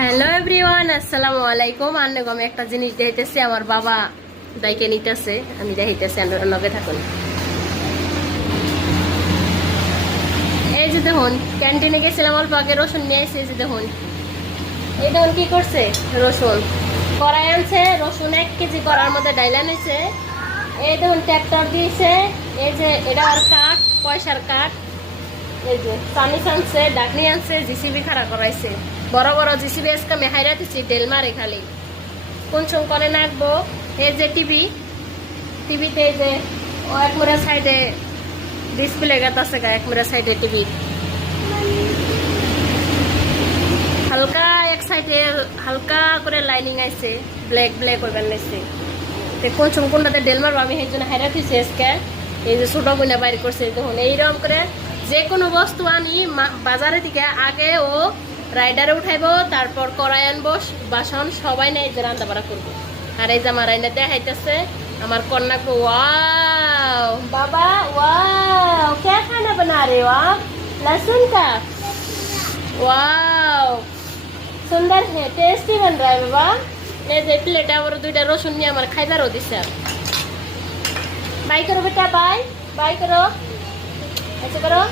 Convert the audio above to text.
Hello everyone, আসসালামু আলাইকুম। আমি একটা জিনিস দেখাইতেছি, আমার বাবা দাইকে নিতেছে, আমি দেখাইতেছি, লগে থাকুন। এই যে দেখুন, ক্যান্টিনে গেছিলাম, অল্প আগে রসুন নিয়ে আসছে। এই যে দেখুন, এই দেখুন কি করছে, রসুন কড়াই আনছে, রসুন 1 কেজি করার মধ্যে ডাইলা নিছে। এই দেখুন ট্র্যাক্টর দিয়েছে, এই যে এটা আর কাঠ, পয়সার কাঠ। এই যে চামিচ আনছে, ডাকনি আনছে, জিসিবি খাড়া করাইছে, বড় বড় জিসিবি। আজকে আমি হাইরা দিচ্ছি, তেল মারে খালি কোন করে নাকবো। এই যে টিভিতে এই যে ও এক মুড়া সাইডে ডিসপ্লে গাতাছে, এক মুড়া সাইডে টিভি হালকা, এক সাইডে হালকা করে লাইনিং আইছে, ব্ল্যাক ব্ল্যাক হয়ে বেলাইছে। কোনটাতে ডেল মারবো আমি সেই জন্য হাইরা দিচ্ছি আজকে। এই যে ছোট গুনা বাইর করছে, দেখুন এইরকম করে যে কোনো বস্তু আনি বাজারে থেকে আগে ও রাইডারে উঠাইবো, তারপর কড়াই আনবো, বাসন সবাই নেই যে রান্না বাড়া করবো। আর এই যে আমার রান্না দেখাইতেছে আমার কন্যাকে। ওয়াও বাবা, ওয়াও क्या खाना बना रहे हो आप? लहसुन का। वाओ सुंदर है, टेस्टी बन रहा है बाबा। এই যে প্লেটে আবার 2টা রসুন নিয়ে আমার খাইবারও দিছে। বাই করো বেটা, বাই বাই করো, ऐसे करो।